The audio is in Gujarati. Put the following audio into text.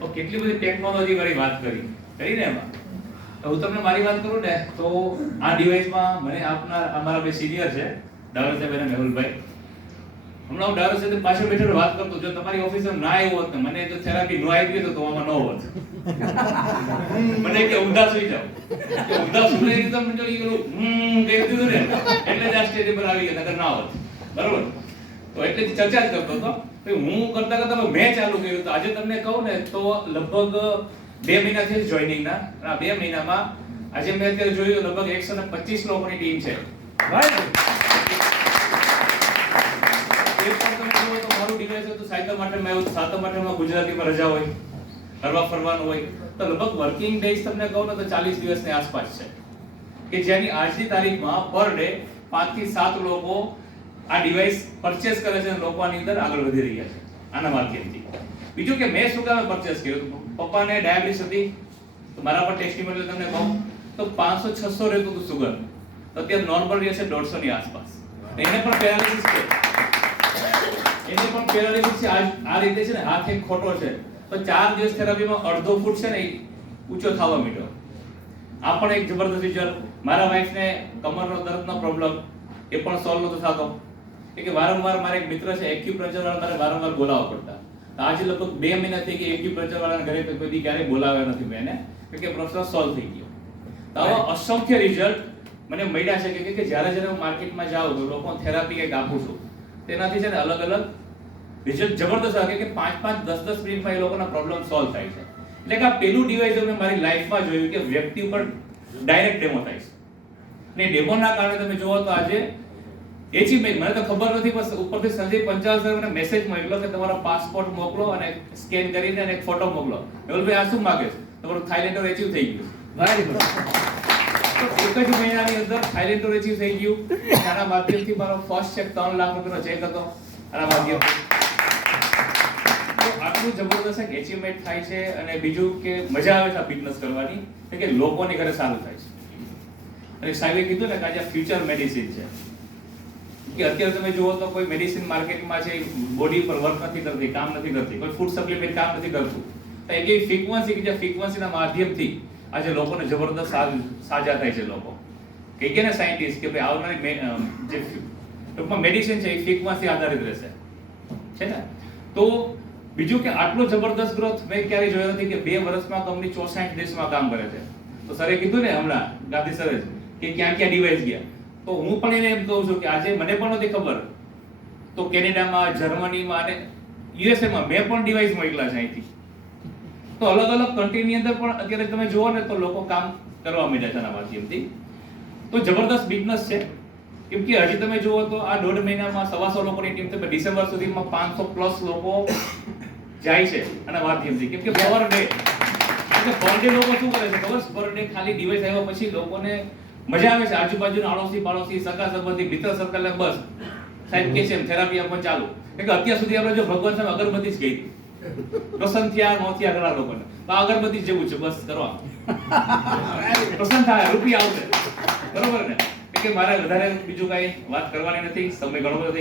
તો કેટલી બધી ટેકનોલોજી વાળી વાત કરી ને એમાં. તો હું તમને મારી વાત કરું ને તો આ ડિવાઇસમાં મને આપના અમારા બે સિનિયર છે ડાવર સાહેબ અને મેહુલભાઈ. હમણાં હું ડાવર સાથે પાછળ બેઠેલો વાત કરતો, જો તમારી ઓફિસર ના આવ્યો હોત ને, મને જો થેરાપી ન આવી તો આમાં ન હોત. મને કે ઊંધા સુઈ જાવ, કે ઊંધા સુઈ રહી તો મને જો કહી દીધું ને એટલે જ આ સ્ટેજ પર આવી ગયા, નકર ના હોત. બરોબર? તો એટલે ચર્ચા જ કરતો હતો. હું કરતા મેં ચાલુ કર્યું. તો આજે તમને કહું ને તો લગભગ 2 મહિના થી જોઈનિંગ ના, આ 2 મહિનામાં આજે મેં અત્યારે જોયું લગભગ 125 લોકોની ટીમ છે. મારું ડિવાઇસ હતું સાયકલ માટે મેં આવ્યું, સાતમ આઠમમાં ગુજરાતીમાં રજા હોય, ફરવા ફરવાનું હોય, તો લગભગ વર્કિંગ ડેઝ તમને કહું ને તો 40 દિવસની આસપાસ છે કે જેની આજની તારીખમાં પર ડે 5 થી 7 લોકો આ ડિવાઇસ પરચેસ કરે છે અને લોકો આની અંદર આગળ વધી રહ્યા છે આના માધ્યમથી. બીજું કે મેં શું કામ પરચેસ કર્યું, પપ્પાને ડાયાબિટીસ હતી તો મારા પર ટેસ્ટિમોનિયલ તમને કહું તો 500-600 રહેતું હતું સુગર, અત્યારે નોર્મલ રહે છે 150 ની આસપાસ. એને પણ પેરાલિસિસ છે, આ રીતે છે ને હાથ એક ખોટો છે તો 4 દિવસ થેરાપીમાં અડધો ફૂટ છે ને ઊંચો થવા માંડ્યો. આ પણ એક જબરદસ્ત રિઝલ્ટ. મારા વાઈફને કમરનો દર્દનો પ્રોબ્લેમ એ પણ સોલ્વ નતો થતો કે વારંવાર મારા એક મિત્ર છે એક્યુપ્રેશર વાળા મારે વારંવાર બોલાવવા પડતા. આજે લગભગ 2 મહિના થઈ ગયા એક્યુપ્રેશર વાળાના ઘરે કોઈ ક્યારે બોલાવ્યા નથી મેં એને, કે પ્રોબ્લેમ સોલ્વ થઈ ગયો. તો આવા અસંખ્ય રિઝલ્ટ મને મળ્યા છે કે જ્યારે હું માર્કેટમાં જાઉં તો લોકો થેરાપી કંઈક આપું છું તેનાથી છે ને અલગ અલગ રિઝલ્ટ જબરદસ્ત આવે કે 5-5, 10-10 મિનિટમાં એ લોકોના પ્રોબ્લેમ સોલ્વ થાય છે. એટલે કે આ પેલું ડિવાઇસ મેં મારી લાઈફમાં જોયું કે વ્યક્તિ ઉપર ડાયરેક્ટ ડેમો થાય છે. ને ડેમોના કારણે તમે જોવો તો આજે એચીવમેન્ટ, મને તો ખબર નથી બસ ઉપરથી સંજય પંચાલ સર મને મેસેજ મોકલો કે તમારો પાસપોર્ટ મોકલો અને સ્કેન કરીને અને એક ફોટો મોકલો. મેહુલભાઈ આ શું માંગે છે? તમારું થાઈલેન્ડ એચીવ થઈ ગયું. Very good. તો એક જ મહિનાની અંદર થાઈલેન્ડ એચીવ થઈ ગયું. આના માધ્યમથી મારો ફર્સ્ટ ચેક 3 લાખ રૂપિયાનો ચેક હતો આના માધ્યમથી. આટલું જબરદસ્ત એક એચીવમેન્ટ થાય છે. અને બીજું કે મજા આવે છે આ બિઝનેસ કરવાની કે લોકોની ઘરે સારું થાય છે. અને સાહેબે કીધું ને કે આજે ફ્યુચર મેડિસિન છે કે અત્યારે તમે જુઓ તો કોઈ મેડિસિન માર્કેટમાં છે બોડી પર વર્ક નથી કરતી, કામ નથી કરતી, કોઈ ફૂડ સપ્લિમેન્ટ કામ નથી કરતું. તો એક એવી ફ્રીક્વન્સી કે જે ફ્રીક્વન્સીના માધ્યમથી આજે લોકોને જબરદસ્ત સાજા થાય છે. લોકો કે ને સાયન્ટિસ્ટ કે ભાઈ આવનારી જે ટૂંકમાં મેડિસિન છે એ ફ્રીક્વન્સી આધારિત રહેશે છે ને. તો બીજું કે આટલો જબરદસ્ત ગ્રોથ મેં ક્યારેય જોયો નથી કે 2 વર્ષમાં કંપની 64 દેશમાં કામ કરે છે. તો સરે કીધું ને હમણાં ગાંધી સરે કે ક્યાં ક્યાં ડિવાઇસ ગયા, તો હું પણ એને એમ કહું છું કે આજે મને પણ નથી ખબર તો કેનેડામાં, જર્મનીમાં અને યુએસએમાં મેં પણ ડિવાઇસ મોકલા છે અહીંથી. તો અલગ અલગ કન્ટ્રીની અંદર પણ અત્યારે તમે જુઓ ને તો લોકો કામ કરવા માંડ્યા છે આના માધ્યમથી. તો જબરદસ્ત બિઝનેસ છે. કેમ કે હજી તમે જુઓ તો આ 1.5 મહિનામાં 125 લોકોની ટીમ, તમે ડિસેમ્બર સુધીમાં 500+ લોકો જાય છે આના માધ્યમથી. કેમ કે પર ડે લોકો શું કરે છે ખબર? પર ડે ખાલી ડિવાઇસ આવ્યા પછી લોકોને મજા આવે છે. આજુબાજુના આડોશી પાડોશી સગા સંબંધી મિત્ર સર્કલને બસ સાહેબ કે છે એમ થેરાપી આપવા ચાલુ. કે અત્યાર સુધી આપણે જો ભગવાન સામે અગરબત્તી જ ગઈ પ્રસન્ન થયા નો થયા ઘણા લોકોને, તો અગરબત્તી જેવું છે બસ કરવા પ્રસન્ન થાય, રૂપિયા આવશે. બરોબર ને? કે મારે વધારે બીજું કઈ વાત કરવાની નથી, સમય ઘણો બધો થઈ